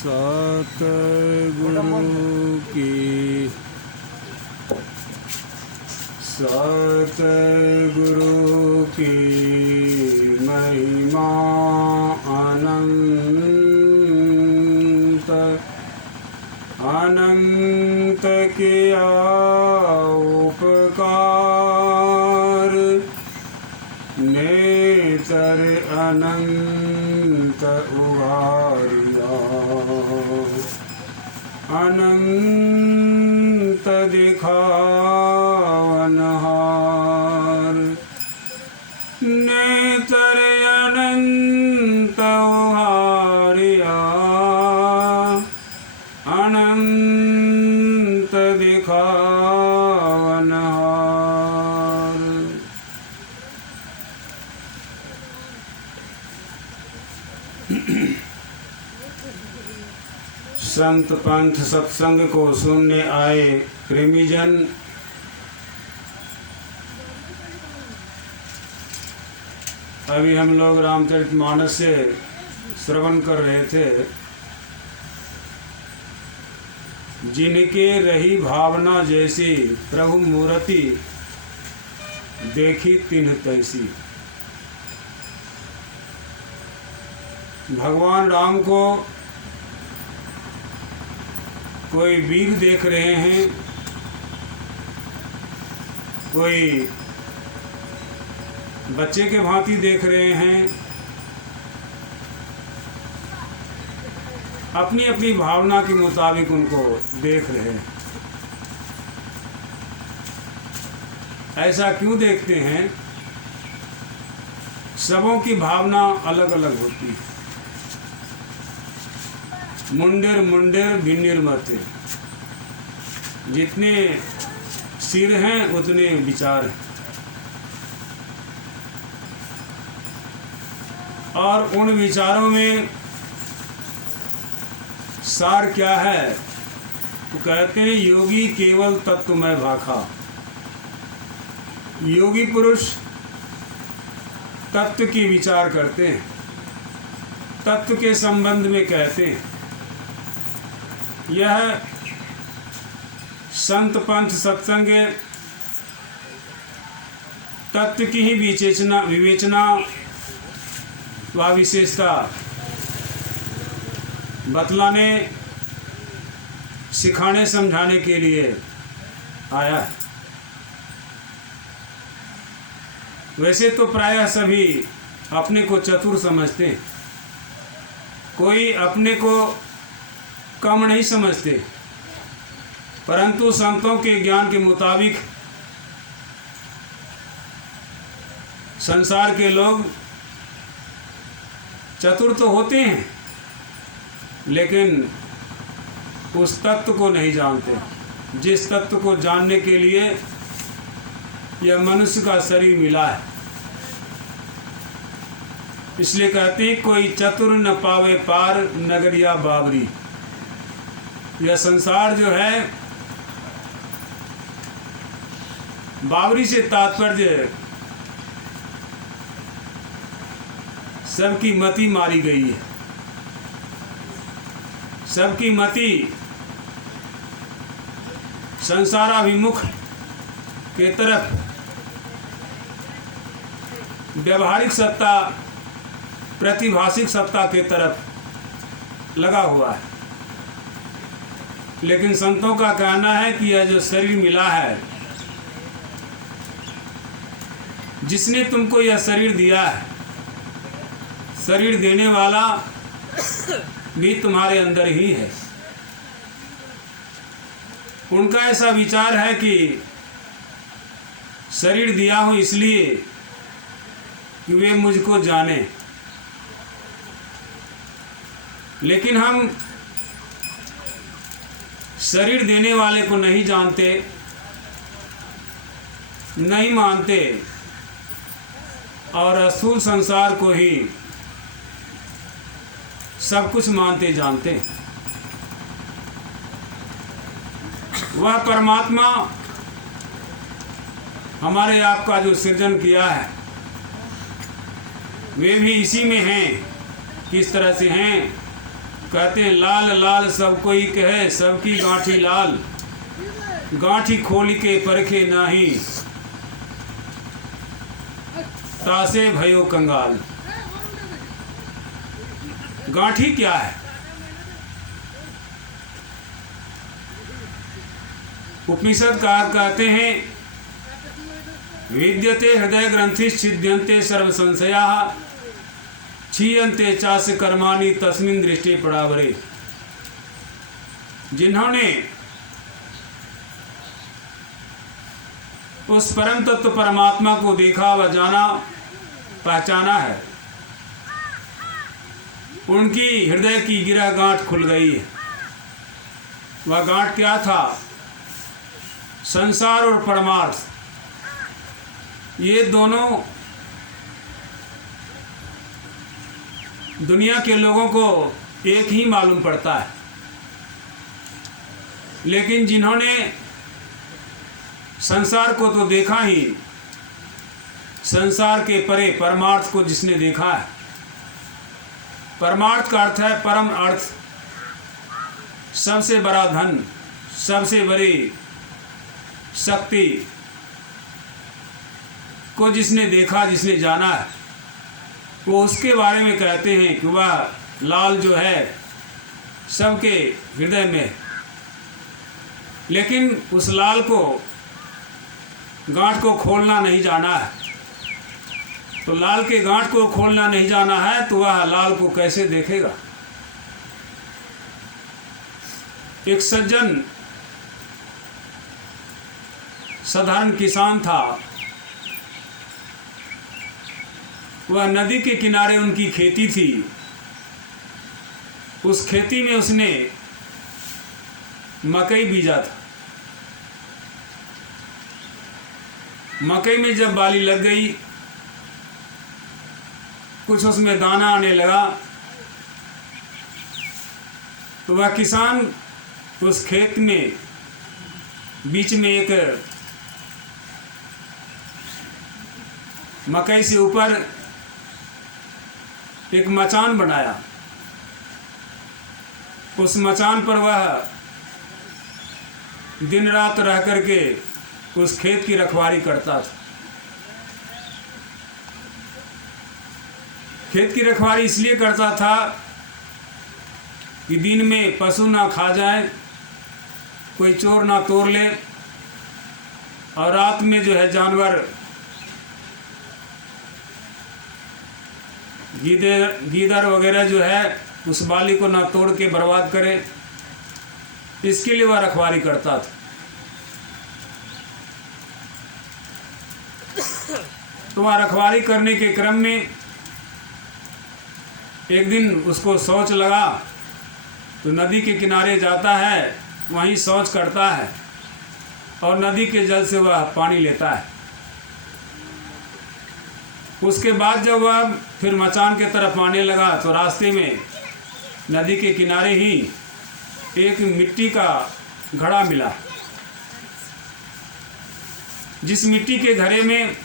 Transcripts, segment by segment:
सतगुरु की महिमा अनंत अनंत किया उपकार नेतर अनंत उभारिया अनंत दिखावनहार नेतर अनंत उभारिया अनंत दिखावनहार। संत पंथ सत्संग को सुनने आए प्रेमीजन, अभी हम लोग रामचरितमानस से श्रवण कर रहे थे। जिनके रही भावना जैसी प्रभु मूर्ति देखी तिन्ह तैसी। भगवान राम को कोई वीर देख रहे हैं, कोई बच्चे के भांति देख रहे हैं, अपनी अपनी भावना के मुताबिक उनको देख रहे हैं। ऐसा क्यों देखते हैं? सबों की भावना अलग अलग होती है। मुंडेर मुंडेर भिन्निर मते, जितने सिर हैं उतने विचार हैं। और उन विचारों में सार क्या है? तो कहते हैं योगी केवल तत्वमय भाखा। योगी पुरुष तत्व की विचार करते हैं, तत्व के संबंध में कहते हैं। यह संत पंथ सत्संग तत्व की ही विवेचना व विशेषता बतलाने, सिखाने, समझाने के लिए आया है। वैसे तो प्रायः सभी अपने को चतुर समझते हैं, कोई अपने को कम नहीं समझते, परंतु संतों के ज्ञान के मुताबिक संसार के लोग चतुर तो होते हैं, लेकिन उस तत्व को नहीं जानते, जिस तत्व को जानने के लिए यह मनुष्य का शरीर मिला है। इसलिए कहते हैं कोई चतुर न पावे पार नगरिया बाबरी। यह संसार जो है, बाबरी से तात्पर्य सबकी मति मारी गई है। सबकी मति संसाराभिमुख के तरफ, व्यवहारिक सत्ता, प्रतिभाषिक सत्ता के तरफ लगा हुआ है। लेकिन संतों का कहना है कि यह जो शरीर मिला है, जिसने तुमको यह शरीर दिया है, शरीर देने वाला भी तुम्हारे अंदर ही है। उनका ऐसा विचार है कि शरीर दिया हूं इसलिए कि वे मुझको जाने। लेकिन हम शरीर देने वाले को नहीं जानते, नहीं मानते, और स्थूल संसार को ही सब कुछ मानते जानते। वह परमात्मा हमारे आपका जो सृजन किया है, वे भी इसी में हैं। किस तरह से हैं कहते हैं लाल लाल सब कोई कहे, सबकी गांठी लाल, गांठी खोल के परखे नाही, तासे भयो कंगाल। गांठी क्या है? उपनिषदकार कहते हैं विद्यते हृदय ग्रंथि छिद्यन्ते सर्व संशया, क्षीयन्ते चास्य कर्माणि तस्मिन् दृष्टि परावरे। जिन्होंने उस परम तत्व परमात्मा को देखा व जाना पहचाना है, उनकी हृदय की गिरह गांठ खुल गई है। वह गांठ क्या था? संसार और परमार्थ, ये दोनों दुनिया के लोगों को एक ही मालूम पड़ता है, लेकिन जिन्होंने संसार को तो देखा ही, संसार के परे परमार्थ को जिसने देखा है, परमार्थ का अर्थ है परम अर्थ, सबसे बड़ा धन, सबसे बड़ी शक्ति को जिसने देखा, जिसने जाना है, वो उसके बारे में कहते हैं कि वह लाल जो है सबके हृदय में। लेकिन उस लाल को, गांठ को खोलना नहीं जाना है। तो लाल के गांठ को खोलना नहीं जाना है तो वह लाल को कैसे देखेगा? एक सज्जन साधारण किसान था। वह नदी के किनारे उनकी खेती थी। उस खेती में उसने मकई बीजा था। मकई में जब बाली लग गई, कुछ उसमें दाना आने लगा, तो वह किसान उस खेत में बीच में एक मकई से ऊपर एक मचान बनाया। उस मचान पर वह दिन रात रह करके उस खेत की रखवाली करता था। खेत की रखवाली इसलिए करता था कि दिन में पशु ना खा जाए, कोई चोर ना तोड़ ले, और रात में जो है जानवर गीदड़ वगैरह जो है उस बाली को ना तोड़ के बर्बाद करे। इसके लिए वह रखवाली करता था। तो वह रखवाली करने के क्रम में एक दिन उसको शौच लगा, तो नदी के किनारे जाता है, वहीं शौच करता है और नदी के जल से वह पानी लेता है। उसके बाद जब वह फिर मचान के तरफ आने लगा तो रास्ते में नदी के किनारे ही एक मिट्टी का घड़ा मिला, जिस मिट्टी के घड़े में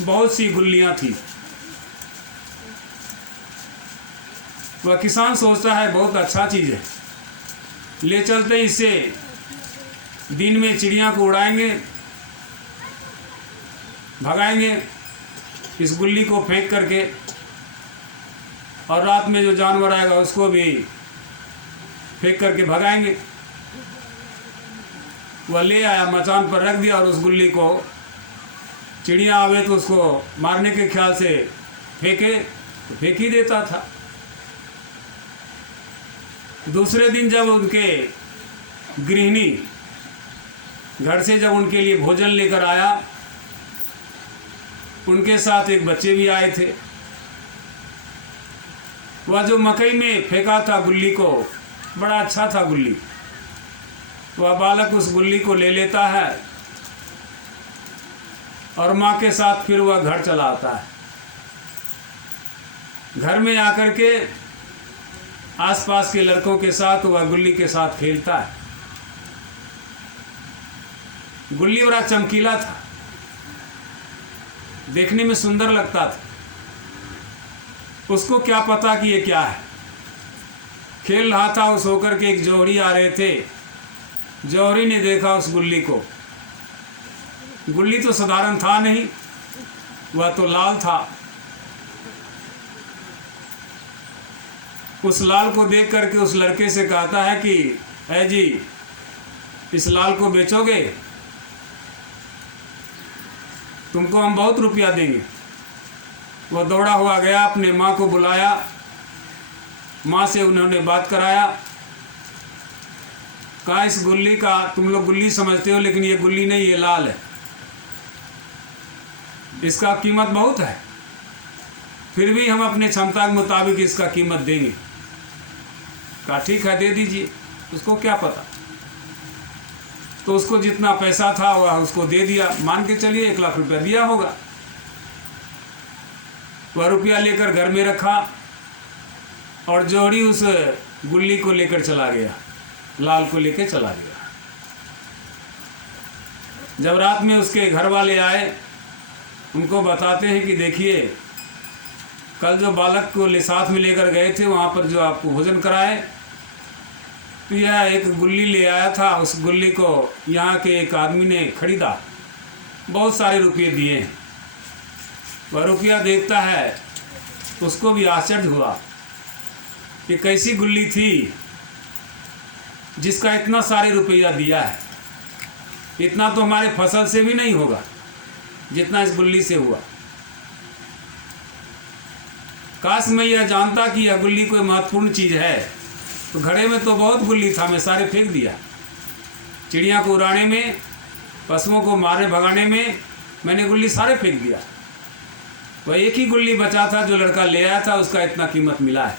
बहुत सी गुल्लियां थी। वह किसान सोचता है बहुत अच्छा चीज़ है, ले चलते हैं इससे, दिन में चिड़िया को उड़ाएंगे, भगाएंगे इस गुल्ली को फेंक करके, और रात में जो जानवर आएगा उसको भी फेंक करके भगाएंगे। वह ले आया, मचान पर रख दिया, और उस गुल्ली को चिड़िया आवे तो उसको मारने के ख्याल से फेंके तो फेंक ही देता था। दूसरे दिन जब उनके गृहिणी घर से जब उनके लिए भोजन लेकर आया, उनके साथ एक बच्चे भी आए थे। वह जो मकई में फेंका था गुल्ली को, बड़ा अच्छा था गुल्ली, वह बालक उस गुल्ली को ले लेता है और माँ के साथ फिर वह घर चला आता है। घर में आकर के आसपास के लड़कों के साथ वह गुल्ली के साथ खेलता है। गुल्ली बड़ा चमकीला था, देखने में सुंदर लगता था। उसको क्या पता कि ये क्या है। खेल रहा था, उस होकर के एक जौहरी आ रहे थे। जौहरी ने देखा उस गुल्ली को। गुल्ली तो साधारण था नहीं, वह तो लाल था। उस लाल को देख करके उस लड़के से कहता है कि ऐ जी, इस लाल को बेचोगे? तुमको हम बहुत रुपया देंगे। वह दौड़ा हुआ गया, अपने माँ को बुलाया, माँ से उन्होंने बात कराया। कहा इस गुल्ली का, तुम लोग गुल्ली समझते हो लेकिन ये गुल्ली नहीं, ये लाल है, इसका कीमत बहुत है, फिर भी हम अपने क्षमता के मुताबिक इसका कीमत देंगे। कहा ठीक है, दे दीजिए। उसको क्या पता, तो उसको जितना पैसा था वह उसको दे दिया। मान के चलिए 1 लाख रुपया दिया होगा। वह रुपया लेकर घर में रखा और जौहरी उस गुल्ली को लेकर चला गया, लाल को लेकर चला गया। जब रात में उसके घर वाले आए, उनको बताते हैं कि देखिए, कल जो बालक को साथ में लेकर गए थे वहाँ पर जो आपको भोजन कराए, तो यह एक गुल्ली ले आया था। उस गुल्ली को यहाँ के एक आदमी ने खरीदा, बहुत सारे रुपये दिए हैं। वह रुपया देखता है, उसको भी आश्चर्य हुआ कि कैसी गुल्ली थी जिसका इतना सारे रुपया दिया है। इतना तो हमारे फसल से भी नहीं होगा जितना इस गुल्ली से हुआ। काश मैं यह जानता कि यह गुल्ली कोई महत्वपूर्ण चीज़ है, तो घड़े में तो बहुत गुल्ली था, मैं सारे फेंक दिया। चिड़िया को उड़ाने में, पशुओं को मारने भगाने में मैंने गुल्ली सारे फेंक दिया। वह एक ही गुल्ली बचा था जो लड़का ले आया था, उसका इतना कीमत मिला है।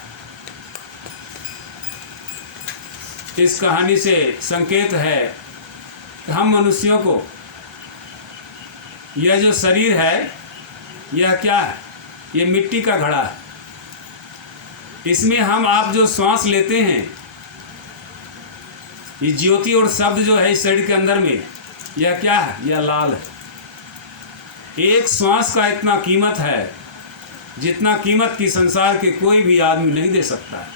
इस कहानी से संकेत है कि हम मनुष्यों को यह जो शरीर है, यह क्या है? ये मिट्टी का घड़ा है। इसमें हम आप जो श्वास लेते हैं, ये ज्योति और शब्द जो है इस शरीर के अंदर में, यह क्या है? यह लाल है। एक श्वास का इतना कीमत है जितना कीमत की संसार के कोई भी आदमी नहीं दे सकता है।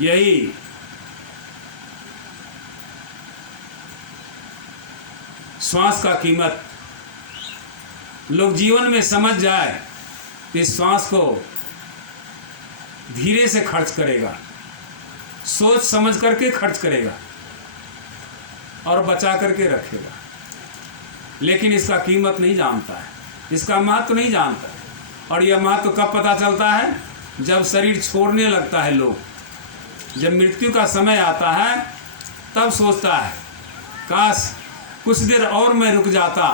यही श्वास का कीमत लोग जीवन में समझ जाए, इस श्वास को धीरे से खर्च करेगा, सोच समझ करके खर्च करेगा और बचा करके रखेगा। लेकिन इसका कीमत नहीं जानता है, इसका महत्व नहीं जानता है। और यह महत्व कब पता चलता है? जब शरीर छोड़ने लगता है लोग, जब मृत्यु का समय आता है, तब सोचता है काश कुछ देर और मैं रुक जाता,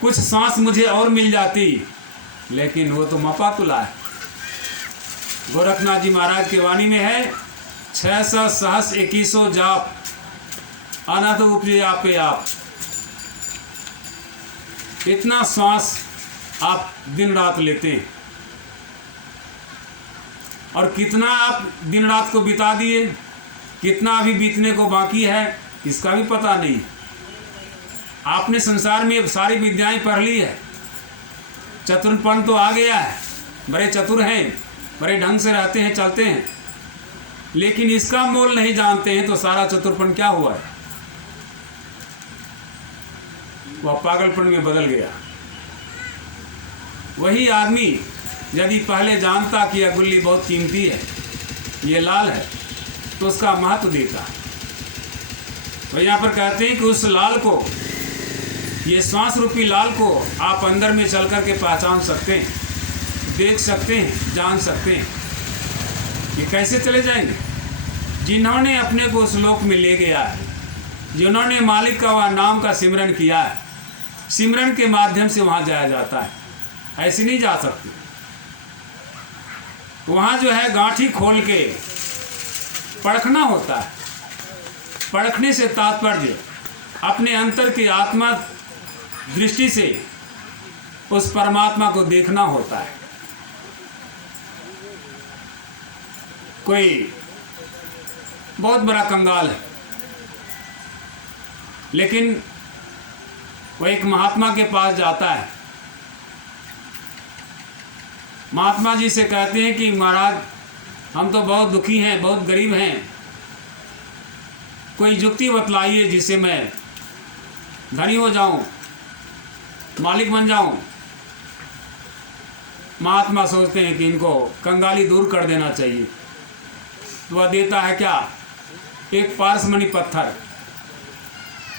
कुछ सांस मुझे और मिल जाती। लेकिन वो तो मपा तुला है। गोरखनाथ जी महाराज के वाणी में है, 600 सहस 21 जाप अनहद उपजे आपे आप। इतना श्वास आप दिन रात लेते हैं और कितना आप दिन रात को बिता दिए, कितना अभी बीतने को बाकी है, इसका भी पता नहीं। आपने संसार में सारी विद्याएं पढ़ ली है, चतुरपन तो आ गया है, बड़े चतुर हैं, बड़े ढंग से रहते हैं, चलते हैं, लेकिन इसका मोल नहीं जानते हैं, तो सारा चतुरपन क्या हुआ है? वह पागलपन में बदल गया। वही आदमी यदि पहले जानता कि यह गुल्ली बहुत कीमती है, ये लाल है, तो उसका महत्व देता। तो यहाँ पर कहते हैं कि उस लाल को, ये श्वास रूपी लाल को आप अंदर में चल कर के पहचान सकते हैं, देख सकते हैं, जान सकते हैं। ये कैसे चले जाएंगे? जिन्होंने अपने को उस लोक में ले गया है, जिन्होंने मालिक का वह नाम का सिमरन किया है, सिमरन के माध्यम से वहाँ जाया जाता है, ऐसे नहीं जा सकते। वहाँ जो है गांठी खोल के परखना होता है। परखने से तात्पर्य अपने अंतर की आत्मा दृष्टि से उस परमात्मा को देखना होता है। कोई बहुत बड़ा कंगाल है, लेकिन वह एक महात्मा के पास जाता है महात्मा जी से कहते हैं कि महाराज हम तो बहुत दुखी हैं, बहुत गरीब हैं, कोई युक्ति बतलाइए जिससे मैं धनी हो जाऊं, मालिक बन जाऊं। महात्मा सोचते हैं कि इनको कंगाली दूर कर देना चाहिए। तो वह देता है क्या, एक पारसमणि पत्थर,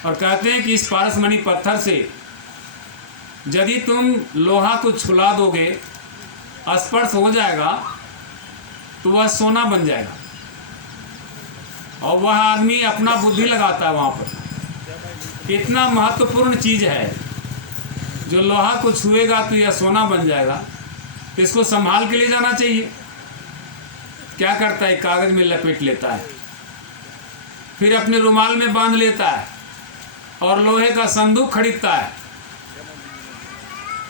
और कहते हैं कि इस पारसमणि पत्थर से यदि तुम लोहा को छुला दोगे, स्पर्श हो जाएगा तो वह सोना बन जाएगा। और वह आदमी अपना बुद्धि लगाता है वहाँ पर। इतना महत्वपूर्ण चीज़ है, जो लोहा को छुएगा तो यह सोना बन जाएगा, तो इसको संभाल के ले जाना चाहिए। क्या करता है, कागज़ में लपेट लेता है, फिर अपने रुमाल में बांध लेता है और लोहे का संदूक खरीदता है,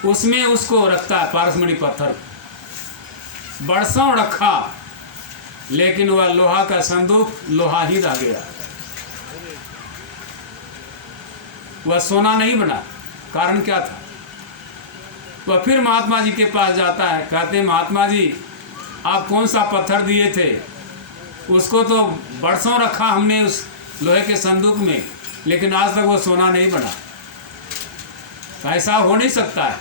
उसमें उसको रखता है पारसमणि पत्थर। बरसों रखा, लेकिन वह लोहा का संदूक लोहा ही रह गया, वह सोना नहीं बना। कारण क्या था? वह फिर महात्मा जी के पास जाता है, कहते हैं महात्मा जी आप कौन सा पत्थर दिए थे, उसको तो बरसों रखा हमने उस लोहे के संदूक में, लेकिन आज तक वो सोना नहीं बना। ऐसा हो नहीं सकता है,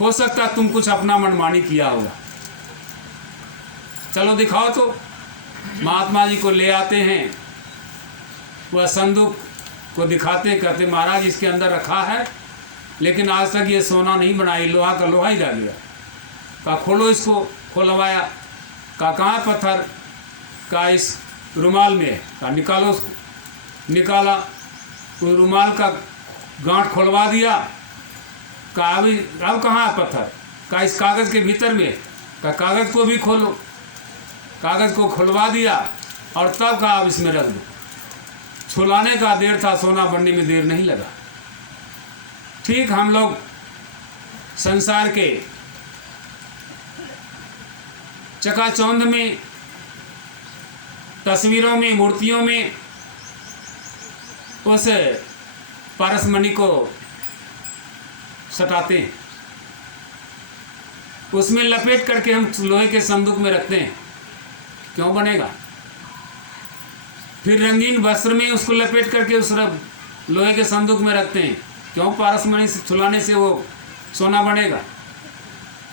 हो सकता है तुम कुछ अपना मनमानी किया होगा, चलो दिखाओ। तो महात्मा जी को ले आते हैं, वह संदूक को दिखाते हैं, कहते महाराज इसके अंदर रखा है, लेकिन आज तक ये सोना नहीं बना, ये लोहा का लोहा ही रह गया। कहा खोलो इसको, खोलवाया, कहा कहाँ है पत्थर, कहा इस रुमाल में। कहा निकालो उसको, निकाला, तो रुमाल का गांठ खोलवा दिया। कहा अब कहाँ है पत्थर, कहा इस कागज़ के भीतर में। कहा कागज़ को भी खोलो, कागज़ को खुलवा दिया और तब कहा अब इसमें रख दो। छुलाने का देर था, सोना बनने में देर नहीं लगा। ठीक हम लोग संसार के चकाचौंध में, तस्वीरों में, मूर्तियों में उस पारसमणि को सटाते हैं, उसमें लपेट करके हम लोहे के संदूक में रखते हैं। क्यों बनेगा? फिर रंगीन वस्त्र में उसको लपेट करके उस लोहे के संदूक में रखते हैं। क्यों? पारसमणि से छुलाने से वो सोना बनेगा।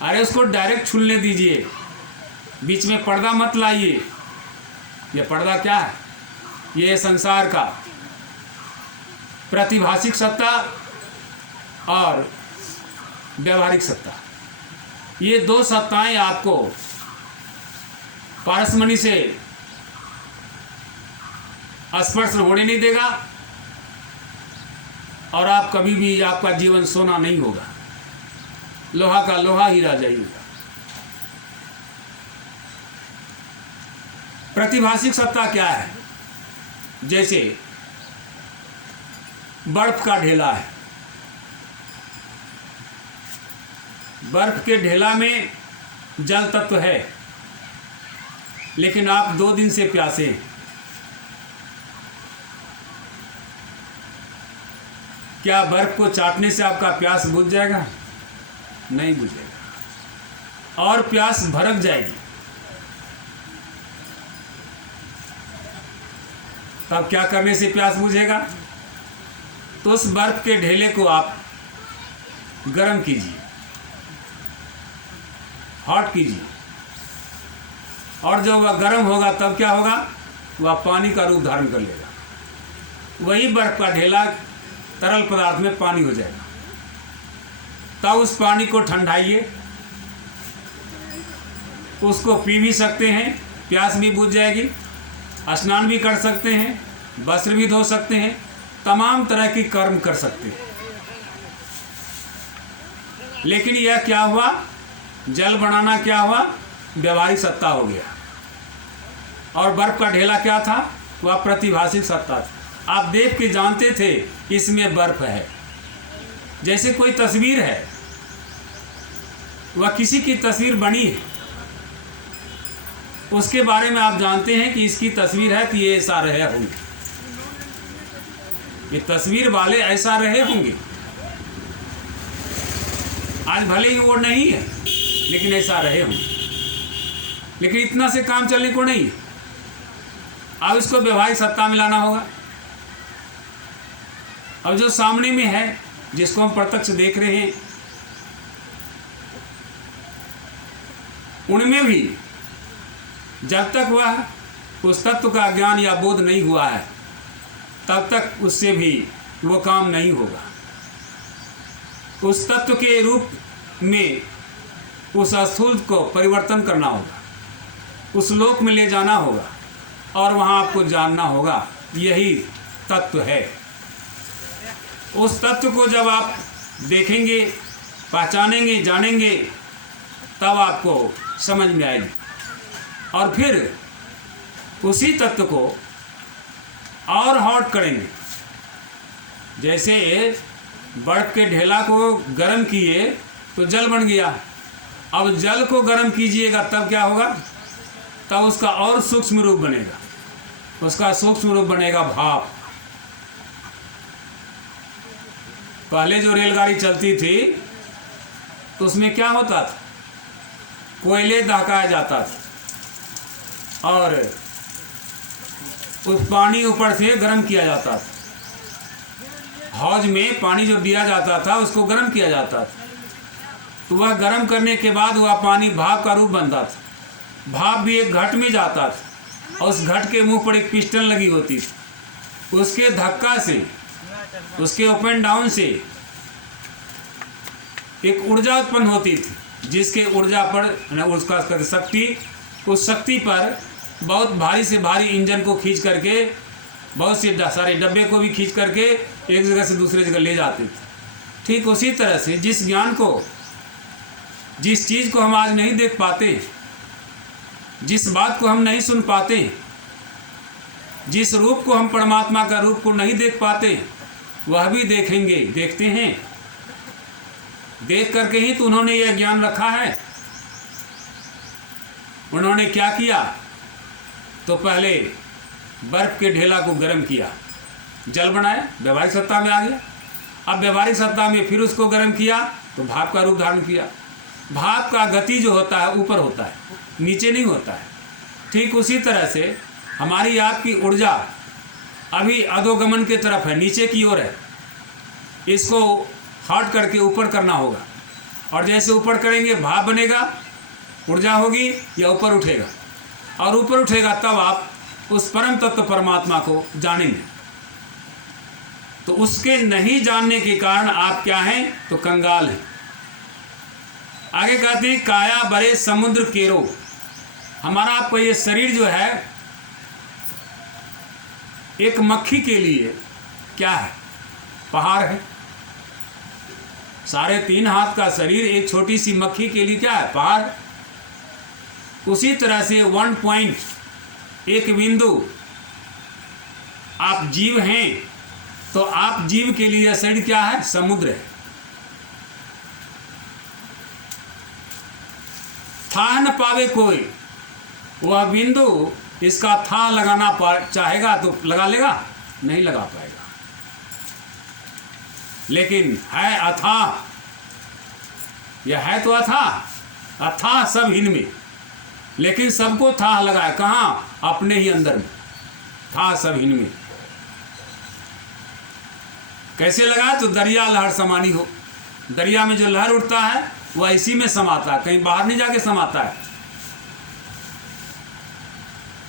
अरे उसको डायरेक्ट छुलने दीजिए, बीच में पर्दा मत लाइए। ये पर्दा क्या है? ये संसार का प्रातिभाषिक सत्ता और व्यवहारिक सत्ता, ये दो सत्ताएं आपको पारसमणि से स्पर्श होने नहीं देगा, और आप कभी भी, आपका जीवन सोना नहीं होगा, लोहा का लोहा ही रह जाएगा। प्रतिभाषिक सत्ता क्या है? जैसे बर्फ का ढेला है, बर्फ के ढेला में जल तत्व है, लेकिन आप 2 दिन से प्यासे हैं। क्या बर्फ को चाटने से आपका प्यास बुझ जाएगा? नहीं बुझेगा, और प्यास भड़क जाएगी। तब क्या करने से प्यास बुझेगा? तो उस बर्फ के ढेले को आप गर्म कीजिए, हॉट कीजिए, और जब वह गर्म होगा तब क्या होगा? वह पानी का रूप धारण कर लेगा। वही बर्फ का ढेला तरल पदार्थ में पानी हो जाएगा। तब उस पानी को ठंडाइए, उसको पी भी सकते हैं, प्यास भी बुझ जाएगी, स्नान भी कर सकते हैं, वस्त्र भी धो सकते हैं, तमाम तरह की कर्म कर सकते हैं। लेकिन यह क्या हुआ? जल बनाना क्या हुआ? व्यवहारिक सत्ता हो गया। और बर्फ का ढेला क्या था? वह प्रतिभाषिक सत्ता था। आप देख के जानते थे इसमें बर्फ है। जैसे कोई तस्वीर है, वह किसी की तस्वीर बनी है, उसके बारे में आप जानते हैं कि इसकी तस्वीर है तो ये ऐसा रहे होंगे, ये तस्वीर वाले ऐसा रहे होंगे। आज भले ही वो नहीं है, लेकिन ऐसा रहे हम। लेकिन इतना से काम चलने को नहीं, अब इसको व्यवहारिक सत्ता में लाना होगा। अब जो सामने में है, जिसको हम प्रत्यक्ष देख रहे हैं, उनमें भी जब तक वह उस तत्व का ज्ञान या बोध नहीं हुआ है, तब तक उससे भी वो काम नहीं होगा। उस तत्व के रूप में उस स्थूल को परिवर्तन करना होगा, उस लोक में ले जाना होगा और वहाँ आपको जानना होगा यही तत्व है। उस तत्व को जब आप देखेंगे, पहचानेंगे, जानेंगे, तब आपको समझ में आएगी। और फिर उसी तत्व को और हॉट करेंगे। जैसे बर्फ के ढेला को गर्म किए तो जल बन गया, अब जल को गर्म कीजिएगा तब क्या होगा? तब उसका और सूक्ष्म रूप बनेगा। उसका सूक्ष्म रूप बनेगा भाप। पहले जो रेलगाड़ी चलती थी तो उसमें क्या होता था? कोयले दहकाया जाता था और उस पानी ऊपर से गर्म किया जाता था। हौज में पानी जो दिया जाता था उसको गर्म किया जाता था, तो वह गर्म करने के बाद वह पानी भाप का रूप बनता था। भाप भी एक घट में जाता था और उस घट के मुंह पर एक पिस्टन लगी होती थी। उसके धक्का से, उसके अप एंड डाउन से एक ऊर्जा उत्पन्न होती थी, जिसके ऊर्जा पर उसका शक्ति, उस शक्ति पर बहुत भारी से भारी इंजन को खींच करके, बहुत से सारे डब्बे को भी खींच करके एक जगह से दूसरे जगह ले जाते थे। ठीक उसी तरह से जिस ज्ञान को, जिस चीज़ को हम आज नहीं देख पाते, जिस बात को हम नहीं सुन पाते, जिस रूप को हम परमात्मा का रूप को नहीं देख पाते, वह भी देखेंगे, देखते हैं। देख करके ही तो उन्होंने यह ज्ञान रखा है। उन्होंने क्या किया? तो पहले बर्फ के ढेला को गर्म किया, जल बनाया, व्यवहारिक सत्ता में आ गया। अब व्यवहारिक सत्ता में फिर उसको गर्म किया तो भाप का रूप धारण किया। भाप का गति जो होता है ऊपर होता है, नीचे नहीं होता है। ठीक उसी तरह से हमारी आपकी ऊर्जा अभी अधोगमन की तरफ है, नीचे की ओर है। इसको हॉट करके ऊपर करना होगा, और जैसे ऊपर करेंगे भाप बनेगा, ऊर्जा होगी या ऊपर उठेगा, और ऊपर उठेगा तब आप उस परम तत्व परमात्मा को जानेंगे। तो उसके नहीं जानने के कारण आप क्या हैं? तो कंगाल हैं। आगे कहते हैं काया बरे समुद्र केरो। हमारा आपका ये शरीर जो है एक मक्खी के लिए क्या है? पहाड़ है। 3.5 हाथ का शरीर एक छोटी सी मक्खी के लिए क्या है? पहाड़। उसी तरह से 1 पॉइंट, एक बिंदु आप जीव हैं, तो आप जीव के लिए शरीर क्या है? समुद्र है। था न पावे कोई, वह बिंदु इसका था लगाना चाहेगा तो लगा लेगा? नहीं लगा पाएगा। लेकिन है अथाह, यह है तो अथाह, अथाह सब इनमें, लेकिन सबको था लगाया कहाँ? अपने ही अंदर में था सब इनमें। कैसे लगाया? तो दरिया लहर समानी हो। दरिया में जो लहर उठता है वह इसी में समाता है, कहीं बाहर नहीं जाके समाता है।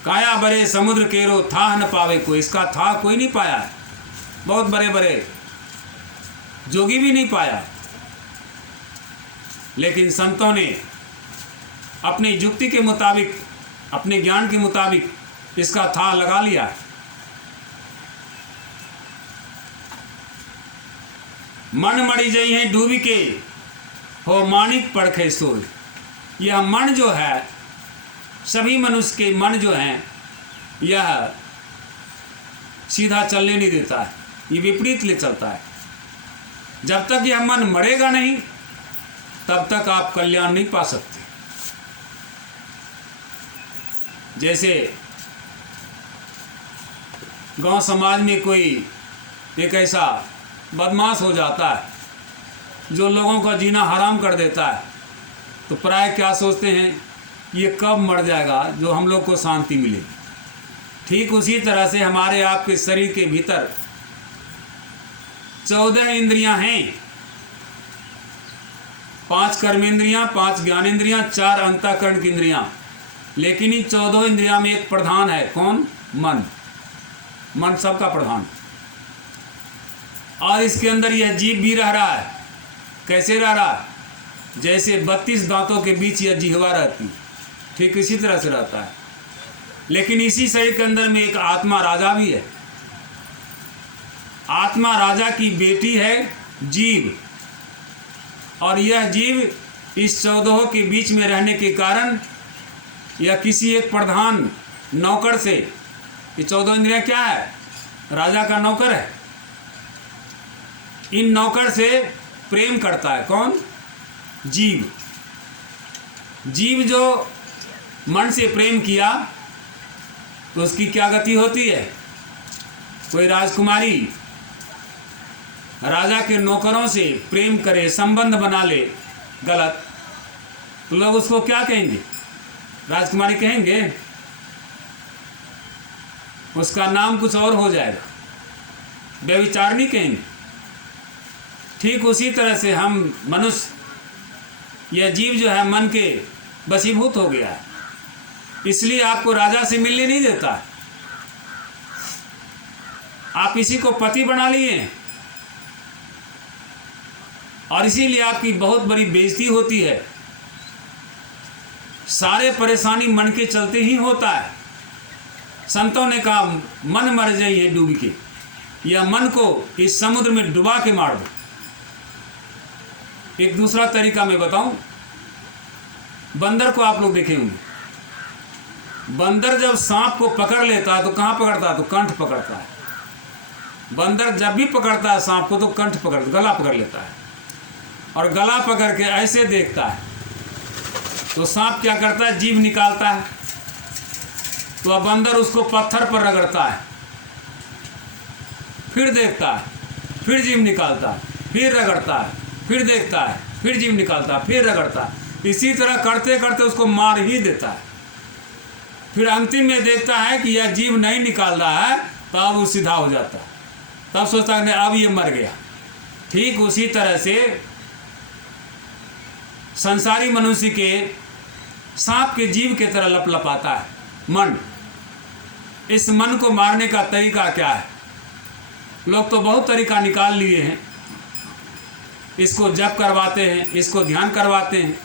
काया बरे समुद्र केरो था न पावे कोई, इसका था कोई नहीं पाया है। बहुत बड़े बड़े जोगी भी नहीं पाया, लेकिन संतों ने अपनी युक्ति के मुताबिक, अपने ज्ञान के मुताबिक इसका था लगा लिया। मन मड़ी जई है डूबी के, हो मानिक पड़खे सोई। यह मन जो है, सभी मनुष्य के मन जो हैं, यह सीधा चलने नहीं देता है, ये विपरीत ले चलता है। जब तक यह मन मरेगा नहीं, तब तक आप कल्याण नहीं पा सकते। जैसे गांव समाज में कोई एक ऐसा बदमाश हो जाता है जो लोगों का जीना हराम कर देता है, तो प्राय क्या सोचते हैं, ये कब मर जाएगा जो हम लोग को शांति मिले। ठीक उसी तरह से हमारे आपके शरीर के भीतर 14 इंद्रियां हैं, 5 कर्मेंद्रियां, 5 ज्ञानेंद्रियां, 4 अंतःकरण की इंद्रियां। लेकिन इन 14 इंद्रियां में एक प्रधान है, कौन? मन। मन सबका प्रधान। और इसके अंदर यह जीव भी रह रहा है। कैसे रह रहा है? जैसे 32 दांतों के बीच यह जिह्वा रहती, ठीक इसी तरह से रहता है। लेकिन इसी शरीर के अंदर में एक आत्मा राजा भी है। आत्मा राजा की बेटी है जीव, और यह जीव इस 14 के बीच में रहने के कारण या किसी एक प्रधान नौकर से, ये 14 इंद्रियां क्या है? राजा का नौकर है। इन नौकर से प्रेम करता है, कौन? जीव। जीव जो मन से प्रेम किया तो उसकी क्या गति होती है? कोई राजकुमारी राजा के नौकरों से प्रेम करे, संबंध बना ले गलत, तो लोग उसको क्या कहेंगे? राजकुमारी कहेंगे? उसका नाम कुछ और हो जाएगा, व्यभिचारिणी कहेंगे। ठीक उसी तरह से हम मनुष्य, यह जीव जो है मन के वशीभूत हो गया है, इसलिए आपको राजा से मिलने नहीं देता है। आप इसी को पति बना लिए और इसीलिए आपकी बहुत बड़ी बेइज्जती होती है। सारे परेशानी मन के चलते ही होता है। संतों ने कहा मन मर जाइए डूब के, या मन को इस समुद्र में डुबा के मार दो। एक दूसरा तरीका मैं बताऊं, बंदर को आप लोग देखे होंगे। बंदर जब सांप को पकड़ लेता है तो कहाँ पकड़ता है? तो कंठ पकड़ता है। बंदर जब भी पकड़ता है सांप को तो कंठ पकड़, गला पकड़ लेता है, और गला पकड़ के ऐसे देखता है तो सांप क्या करता है? जीभ निकालता है। तो अब बंदर उसको पत्थर पर रगड़ता है, फिर देखता है, फिर जीभ निकालता है, फिर रगड़ता है, फिर देखता है, फिर जीभ निकालता है, फिर रगड़ता है। इसी तरह करते करते उसको मार ही देता है। फिर अंतिम में देखता है कि यह जीभ नहीं निकाल रहा है, तब वो सीधा हो जाता है। तब सोचता है अब ये मर गया। ठीक उसी तरह से संसारी मनुष्य के सांप के जीभ के तरह लपलपाता है मन। इस मन को मारने का तरीका क्या है? लोग तो बहुत तरीका निकाल लिए हैं। इसको जप करवाते हैं, इसको ध्यान करवाते हैं,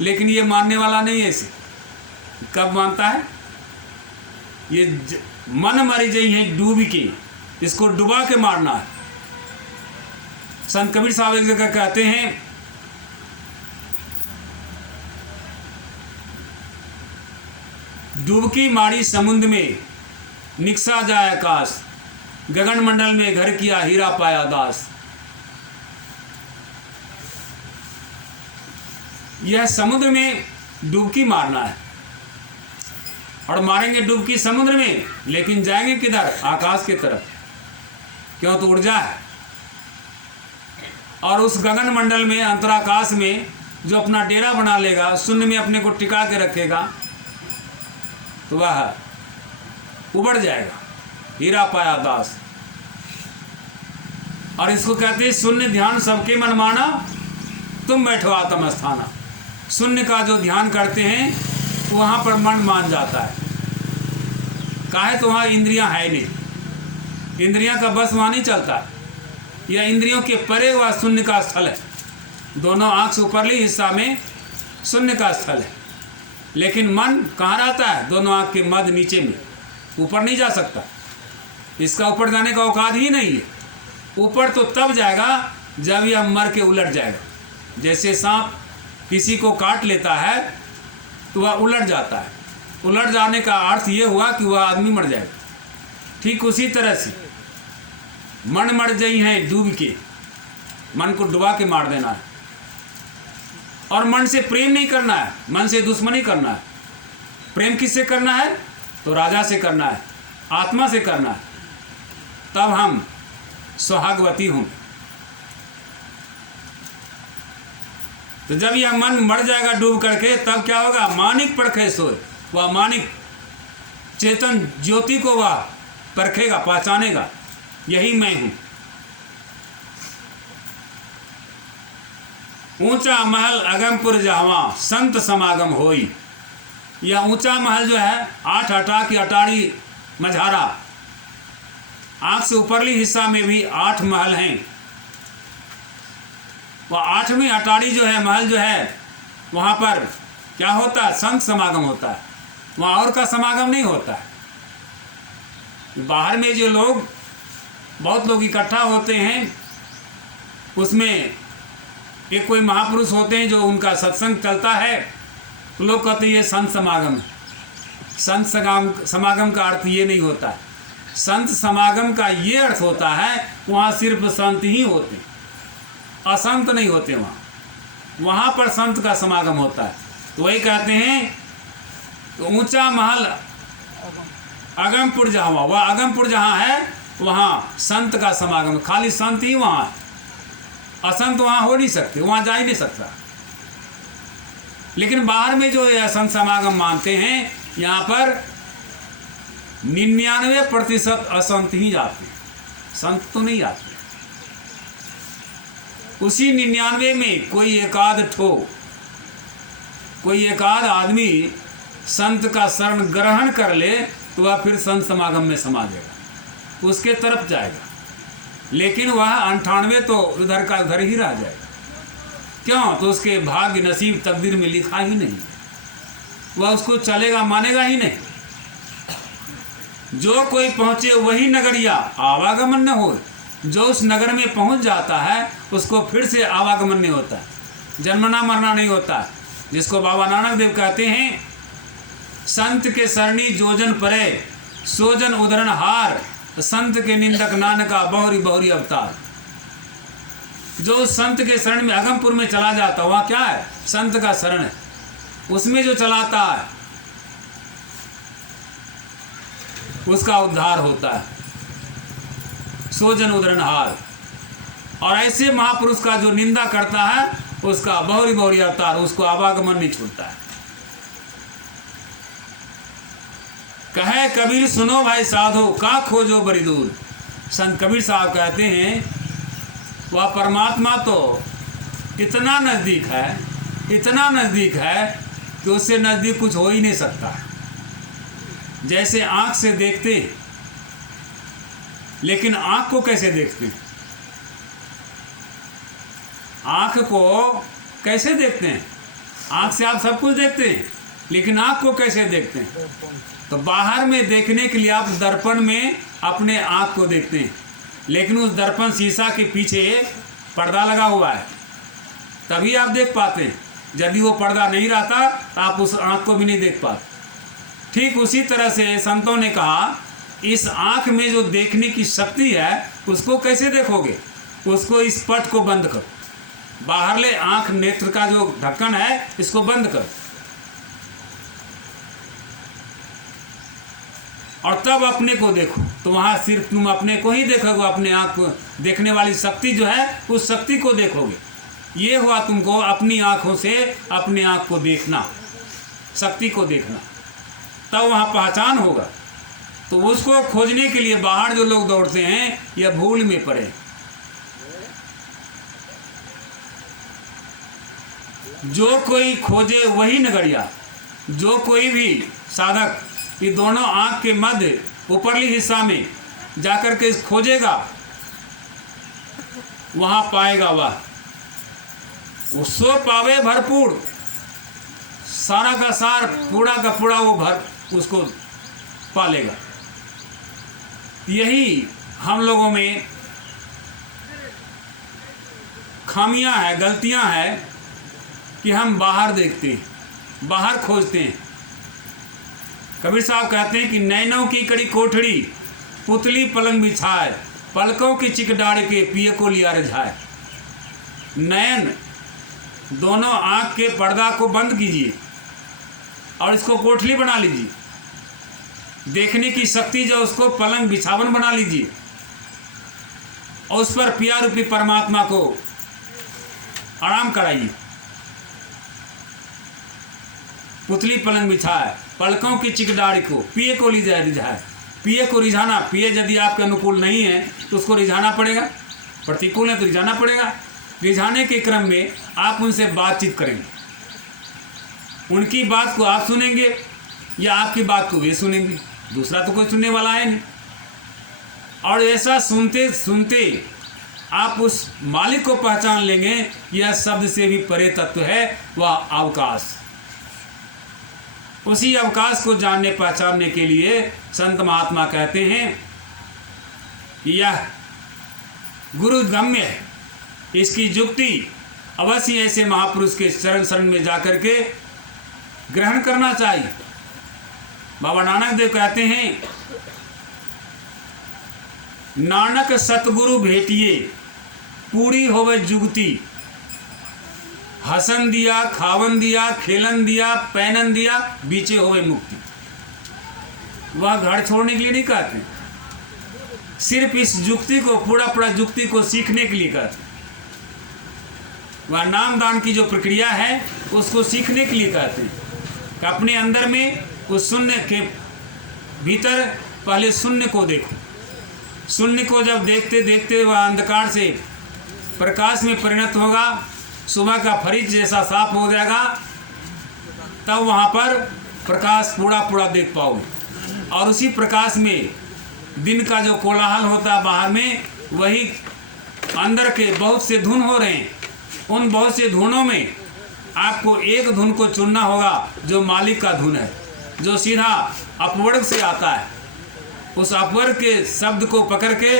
लेकिन ये मानने वाला नहीं है। इसे कब मानता है? ये मन मरी गई है डूब के, इसको डुबा के मारना है। संत कबीर साहब एक जगह कहते हैं, डुबकी मारी समुद्र में निकसा जाए आकाश, गगन मंडल में घर किया हीरा पाया दास। यह समुद्र में डुबकी मारना है, और मारेंगे डुबकी समुद्र में, लेकिन जाएंगे किधर? आकाश की तरफ। क्यों? तो ऊर्जा है। और उस गगन मंडल में, अंतराकाश में जो अपना डेरा बना लेगा, शून्य में अपने को टिका के रखेगा, तो वह उबड़ जाएगा, हीरा पाया दास। और इसको कहते हैं शून्य ध्यान सबके मन माना, तुम बैठो आत्म स्थाना। शून्य का जो ध्यान करते हैं वहाँ पर मन मान जाता है। काहे? तो वहाँ इंद्रियां है नहीं, इंद्रियां का बस वहाँ नहीं चलता। यह इंद्रियों के परे हुआ शून्य का स्थल है। दोनों आँख से ऊपरली हिस्सा में शून्य का स्थल है, लेकिन मन कहाँ रहता है? दोनों आँख के मध्य नीचे में। ऊपर नहीं जा सकता, इसका ऊपर जाने का औकात ही नहीं है। ऊपर तो तब जाएगा जब यह मर के उलट जाएगा। जैसे सांप किसी को काट लेता है तो वह उलट जाता है। उलट जाने का अर्थ ये हुआ कि वह आदमी मर जाएगा। ठीक उसी तरह से मन मर गई है डूब के, मन को डुबा के मार देना है। और मन से प्रेम नहीं करना है, मन से दुश्मनी करना है। प्रेम किससे करना है? तो राजा से करना है, आत्मा से करना है। तब हम सुहागवती हों। तो जब यह मन मर जाएगा डूब करके, तब क्या होगा? मानिक परखे सोए, वह मानिक चेतन ज्योति को वह परखेगा, पहचानेगा, यही मैं हूं। ऊंचा महल अगमपुर जहवा संत समागम होई। यह ऊंचा महल जो है 8 अटा की अटारी मझारा, आंख से ऊपरली हिस्सा में भी 8 महल हैं। वह 8वीं अटारी जो है महल जो है, वहाँ पर क्या होता है? संत समागम होता है, वहाँ और का समागम नहीं होता है। बाहर में जो लोग, बहुत लोग इकट्ठा होते हैं, उसमें एक कोई महापुरुष होते हैं जो उनका सत्संग चलता है, तो लोग कहते हैं ये संत समागम है। संत समागम का अर्थ ये नहीं होता है। संत समागम का ये अर्थ होता है वहाँ सिर्फ संत ही होते हैं, असंत नहीं होते। वहाँ पर संत का समागम होता है। तो वही कहते हैं ऊंचा महल अगमपुर जहाँ, वह अगमपुर जहाँ है वहाँ संत का समागम, खाली संत ही वहाँ है, असंत वहाँ हो नहीं सकते, वहाँ जा ही नहीं सकता। लेकिन बाहर में जो संत समागम मानते हैं, यहाँ पर 99% असंत ही जाते हैं, संत तो नहीं जाते। उसी 99 में कोई एकाध आदमी संत का शरण ग्रहण कर ले तो वह फिर संत समागम में समा जाएगा, उसके तरफ जाएगा। लेकिन वह 98 तो उधर का उधर ही रह जाएगा। क्यों? तो उसके भाग्य नसीब तकदीर में लिखा ही नहीं, वह उसको चलेगा, मानेगा ही नहीं। जो कोई पहुंचे वही नगरिया आवागमन न हो। जो उस नगर में पहुंच जाता है उसको फिर से आवागमन नहीं होता है, जन्मना मरना नहीं होता है। जिसको बाबा नानक देव कहते हैं, संत के सरणी जोजन परे सोजन उदरण हार, संत के निंदक नानका बहुरी बहुरी अवतार। जो उस संत के शरण में अगमपुर में चला जाता, वहाँ क्या है? संत का शरण है, उसमें जो चलाता है उसका उद्धार होता है, सोजन उदरणहार। और ऐसे महापुरुष का जो निंदा करता है उसका बहुरी बहुरी अवतार, उसको आवागमन नहीं छूटता है। कहे कबीर सुनो भाई साधो का खोजो बड़ी दूर। संत कबीर साहब कहते हैं वह परमात्मा तो इतना नज़दीक है, इतना नज़दीक है कि उससे नज़दीक कुछ हो ही नहीं सकता। जैसे आँख से देखते, लेकिन आँख को कैसे देखते हैं? आँख को कैसे देखते हैं? आँख से आप सब कुछ देखते हैं, लेकिन आँख को कैसे देखते हैं? तो बाहर में देखने के लिए आप दर्पण में अपने आँख को देखते हैं, लेकिन उस दर्पण शीशा के पीछे पर्दा लगा हुआ है, तभी आप देख पाते हैं। यदि वो पर्दा नहीं रहता तो आप उस आँख को भी नहीं देख पाते। ठीक उसी तरह से संतों ने कहा, इस आँख में जो देखने की शक्ति है उसको कैसे देखोगे? उसको, इस पट को बंद करो, बाहरले आँख नेत्र का जो ढक्कन है इसको बंद करो, और तब अपने को देखो। तो वहाँ सिर्फ तुम अपने को ही देखोगे, अपने आँख को देखने वाली शक्ति जो है उस शक्ति को देखोगे। ये हुआ तुमको अपनी आँखों से अपने आँख को देखना, शक्ति को देखना, तब वहाँ पहचान होगा। तो उसको खोजने के लिए बाहर जो लोग दौड़ते हैं यह भूल में पड़े। जो कोई खोजे वही नगरिया। जो कोई भी साधक ये दोनों आँख के मध्य ऊपरली हिस्सा में जाकर के खोजेगा, वहाँ पाएगा वह उसको पावे भरपूर, सारा का सार, पूरा का पूरा वो भर उसको पालेगा। यही हम लोगों में खामियां हैं, गलतियां हैं कि हम बाहर देखते हैं, बाहर खोजते हैं। कबीर साहब कहते हैं कि नैनों की कड़ी कोठड़ी पुतली पलंग बिछाए, पलकों की चिक डाड़ के पिए को लिया रझाए। नयन दोनों आँख के पर्दा को बंद कीजिए और इसको कोठली बना लीजिए। देखने की शक्ति जो उसको पलंग बिछावन बना लीजिए और उस पर पिया रूपी परमात्मा को आराम कराइए। पुतली पलंग बिछाए, पलकों की चिकदाड़ी को पिए को रिझाए। पिए को रिझाना, पिए यदि आपके अनुकूल नहीं है तो उसको रिझाना पड़ेगा, प्रतिकूल है तो रिझाना पड़ेगा। रिझाने के क्रम में आप उनसे बातचीत करेंगे, उनकी बात को आप सुनेंगे या आपकी बात को वे सुनेंगे, दूसरा तो कोई सुनने वाला है नहीं। और ऐसा सुनते सुनते आप उस मालिक को पहचान लेंगे। यह शब्द से भी परे तत्व है, वह अवकाश। उसी अवकाश को जानने पहचानने के लिए संत महात्मा कहते हैं यह गुरुगम्य है। इसकी युक्ति अवश्य ऐसे महापुरुष के शरण में जाकर के ग्रहण करना चाहिए। बाबा नानक देव कहते हैं, नानक सतगुरु भेटिए पूरी होवे जुगती, हसन दिया, खावन दिया, खेलन दिया, पैनन दिया, बीचे होवे मुक्ति। वह घर छोड़ने के लिए नहीं कहते, सिर्फ इस जुक्ति को पूरा जुक्ति को सीखने के लिए कहते। वह नाम दान की जो प्रक्रिया है उसको सीखने के लिए कहते हैं कि अपने अंदर में उस शून्य के भीतर पहले शून्य को देखो। शून्य को जब देखते देखते वह अंधकार से प्रकाश में परिणत होगा, सुबह का फरीच जैसा साफ हो जाएगा, तब वहाँ पर प्रकाश पूरा देख पाओगे। और उसी प्रकाश में दिन का जो कोलाहल होता है बाहर में, वही अंदर के बहुत से धुन हो रहे हैं। उन बहुत से धुनों में आपको एक धुन को चुनना होगा जो मालिक का धुन है, जो सीधा अपवर्ग से आता है। उस अपवर्ग के शब्द को पकड़ के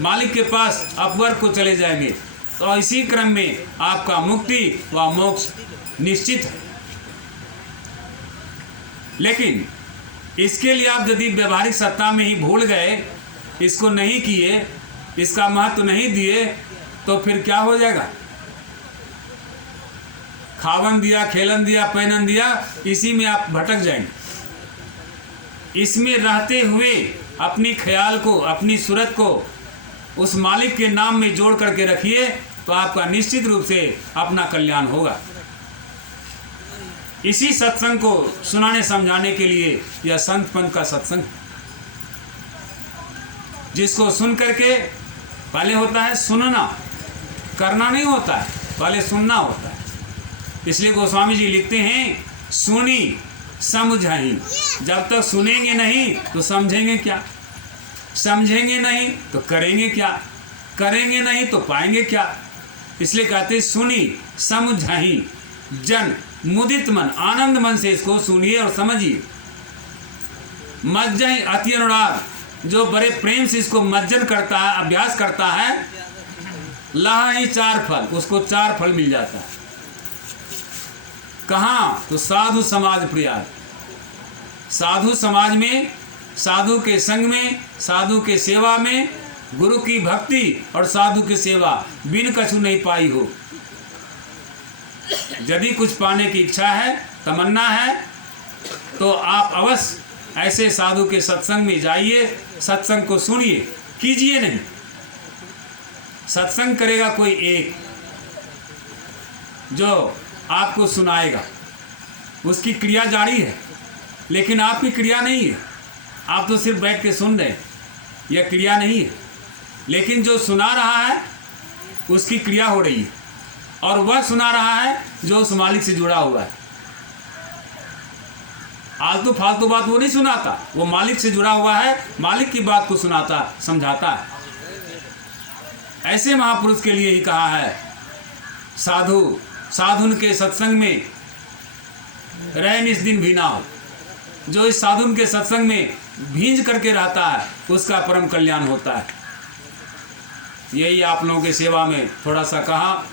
मालिक के पास अपवर्ग को चले जाएंगे, तो इसी क्रम में आपका मुक्ति व मोक्ष निश्चित है। लेकिन इसके लिए आप यदि व्यवहारिक सत्ता में ही भूल गए, इसको नहीं किए, इसका महत्व नहीं दिए, तो फिर क्या हो जाएगा? खावन दिया, खेलन दिया, पहनन दिया, इसी में आप भटक जाएंगे। इसमें रहते हुए अपनी ख्याल को, अपनी सूरत को उस मालिक के नाम में जोड़ करके रखिए, तो आपका निश्चित रूप से अपना कल्याण होगा। इसी सत्संग को सुनाने समझाने के लिए यह संत पंथ का सत्संग, जिसको सुन करके पहले होता है सुनना, करना नहीं होता है, पहले सुनना होता है। इसलिए गोस्वामी जी लिखते हैं, सुनी समझाई। जब तक सुनेंगे नहीं तो समझेंगे क्या, समझेंगे नहीं तो करेंगे क्या, करेंगे नहीं तो पाएंगे क्या। इसलिए कहते सुनी समझाई, जन मुदित मन, आनंद मन से इसको सुनिए और समझिए। मज्जहि अति अनुराग, जो बड़े प्रेम से इसको मज्जन करता है, अभ्यास करता है, लहा ही 4 फल, उसको 4 फल मिल जाता है। कहाँ? तो साधु समाज प्रिया। साधु समाज में, साधु के संग में, साधु के सेवा में, गुरु की भक्ति और साधु की सेवा बिन कछु नहीं पाई हो। यदि कुछ पाने की इच्छा है, तमन्ना है, तो आप अवश्य ऐसे साधु के सत्संग में जाइए, सत्संग को सुनिए, कीजिए नहीं। सत्संग करेगा कोई एक, जो आपको सुनाएगा, उसकी क्रिया जारी है, लेकिन आपकी क्रिया नहीं है। आप तो सिर्फ बैठ के सुन रहे हैं, यह क्रिया नहीं है। लेकिन जो सुना रहा है उसकी क्रिया हो रही है, और वह सुना रहा है जो उस मालिक से जुड़ा हुआ है। आलतू फालतू बात वो नहीं सुनाता, वो मालिक से जुड़ा हुआ है, मालिक की बात को सुनाता, समझाता है। ऐसे महापुरुष के लिए ही कहा है, साधु साधुन के सत्संग में रह निस दिन भी ना हो। जो इस साधुन के सत्संग में भींज करके रहता है, उसका परम कल्याण होता है। यही आप लोगों की सेवा में थोड़ा सा कहा।